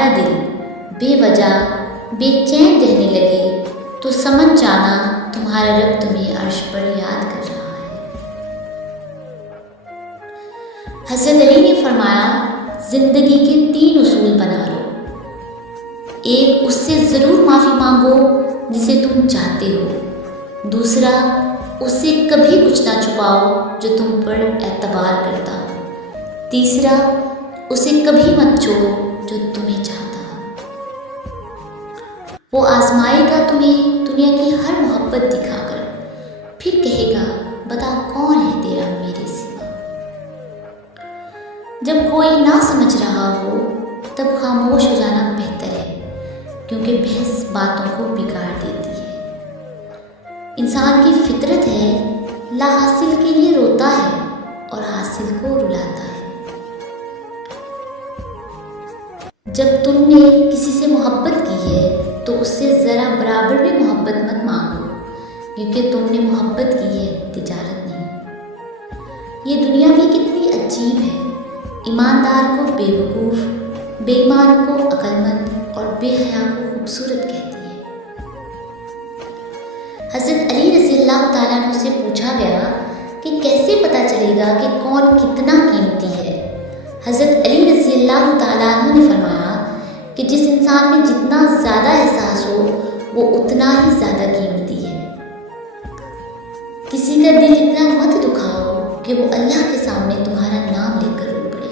تمہارا دل بے وجہ بے چین رہنے لگے تو سمجھ جانا تمہارا رب تمہیں عرش پر یاد کر رہا ہے۔ حضرت علی نے فرمایا، زندگی کے 3 اصول بنا لو۔ ایک، اس سے ضرور معافی مانگو جسے تم چاہتے ہو۔ دوسرا، اس سے کبھی کچھ نہ چھپاؤ جو تم پر اعتبار کرتا ہو۔ تیسرا، اسے کبھی مت چھوڑو جو تمہیں چاہتا ہو۔ وہ آزمائے گا تمہیں دنیا کی ہر محبت دکھا کر، پھر کہے گا بتا کون ہے تیرا میرے سوا۔ جب کوئی نہ سمجھ رہا ہو تب خاموش ہو جانا بہتر ہے، کیونکہ بحث باتوں کو بگاڑ دیتی ہے۔ انسان کی فطرت ہے، لا حاصل کے لیے روتا ہے اور حاصل کو رلاتا ہے۔ جب تم نے کسی سے محبت کی ہے تو اس سے ذرا برابر بھی محبت مت مانگو، کیونکہ تم نے محبت کی ہے، تجارت نہیں۔ یہ دنیا بھی کتنی عجیب ہے، ایماندار کو بے وقوف، بے ایمان کو عقل مند اور بے حیا کو خوبصورت کہتی ہے۔ حضرت علی رضی اللہ تعالیٰ عنہ سے پوچھا گیا کہ کیسے پتہ چلے گا کہ کون کتنا قیمتی ہے؟ حضرت علی رضی اللہ تعالیٰ عنہ نے فرمایا کہ جس انسان میں جتنا زیادہ احساس ہو وہ اتنا ہی زیادہ قیمتی ہے۔ کسی کا دل اتنا مت دکھاؤ کہ وہ اللہ کے سامنے تمہارا نام لے کر رو پڑے،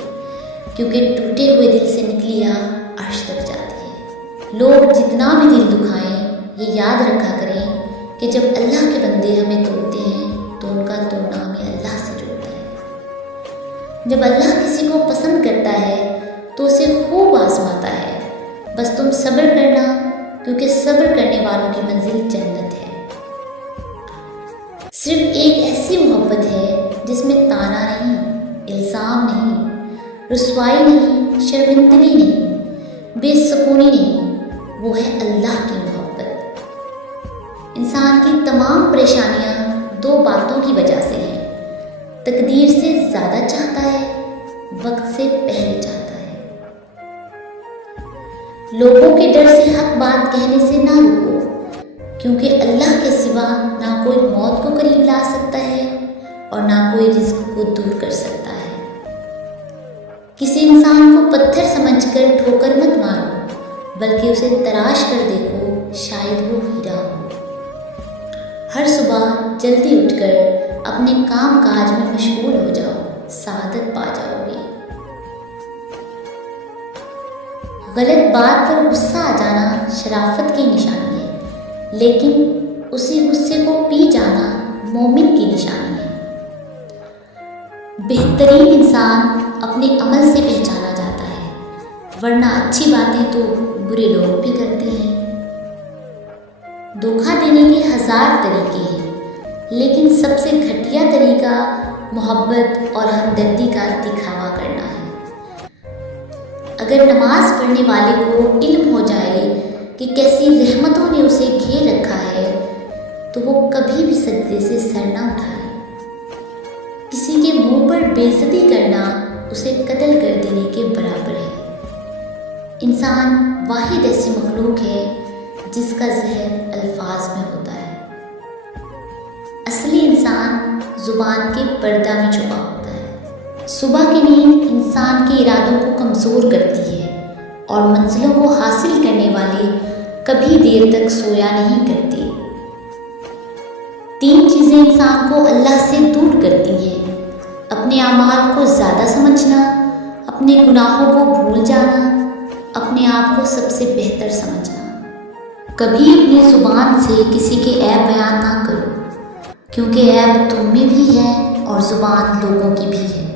کیونکہ ٹوٹے ہوئے دل سے نکلی آہ عرش تک جاتی ہے۔ لوگ جتنا بھی دل دکھائیں، یہ یاد رکھا کریں کہ جب اللہ کے بندے ہمیں توڑتے ہیں تو ان کا توڑنا ہمیں اللہ سے جوڑتا ہے۔ جب اللہ کسی کو پسند کرتا ہے تو اسے خوب آزماتا ہے، بس تم صبر کرنا، کیونکہ صبر کرنے والوں کی منزل جنت ہے۔ صرف ایک ایسی محبت ہے جس میں طعنہ نہیں، الزام نہیں، رسوائی نہیں، شرمندگی نہیں، بے سکونی نہیں، وہ ہے اللہ کی محبت۔ انسان کی تمام پریشانیاں 2 باتوں کی وجہ سے ہیں، تقدیر سے زیادہ چاہتا ہے، وقت سے پہلے چاہتا ہے۔ لوگوں کے ڈر سے حق بات کہنے سے نہ رکو، کیونکہ اللہ کے سوا نہ کوئی موت کو قریب لا سکتا ہے اور نہ کوئی رزق کو دور کر سکتا ہے۔ کسی انسان کو پتھر سمجھ کر ٹھوکر مت مارو، بلکہ اسے تراش کر دیکھو، شاید وہ ہیرا ہو۔ ہر صبح جلدی اٹھ کر اپنے کام کاج میں مشغول ہو جاؤ، سعادت پا جاؤ گے۔ غلط بات پر غصہ آ جانا شرافت کی نشانی ہے، لیکن اسی غصے کو پی جانا مومن کی نشانی ہے۔ بہترین انسان اپنے عمل سے پہچانا جاتا ہے، ورنہ اچھی باتیں تو برے لوگ بھی کرتے ہیں۔ دھوکہ دینے کے 1000 طریقے ہیں، لیکن سب سے گھٹیا طریقہ محبت اور ہمدردی کا دکھاوا کرنا ہے۔ اگر نماز پڑھنے والے کو علم ہو جائے کہ کیسی رحمتوں نے اسے گھیر رکھا ہے تو وہ کبھی بھی سجدے سے سر نہ اٹھائے۔ کسی کے منہ پر بے عزتی کرنا اسے قتل کر دینے کے برابر ہے۔ انسان واحد ایسی مخلوق ہے جس کا زہر الفاظ میں ہوتا ہے۔ اصلی انسان زبان کے پردہ میں چھپا ہوتا ہے۔ صبح کی نیند انسان کے ارادوں کو کمزور کرتی ہے اور منزلوں کو حاصل کرنے والے کبھی دیر تک سویا نہیں کرتے۔ 3 چیزیں انسان کو اللہ سے دور کرتی ہیں: اپنے اعمال کو زیادہ سمجھنا، اپنے گناہوں کو بھول جانا، اپنے آپ کو سب سے بہتر سمجھنا۔ کبھی اپنی زبان سے کسی کے عیب بیان نہ کرو، کیونکہ عیب تم میں بھی ہے اور زبان لوگوں کی بھی ہے۔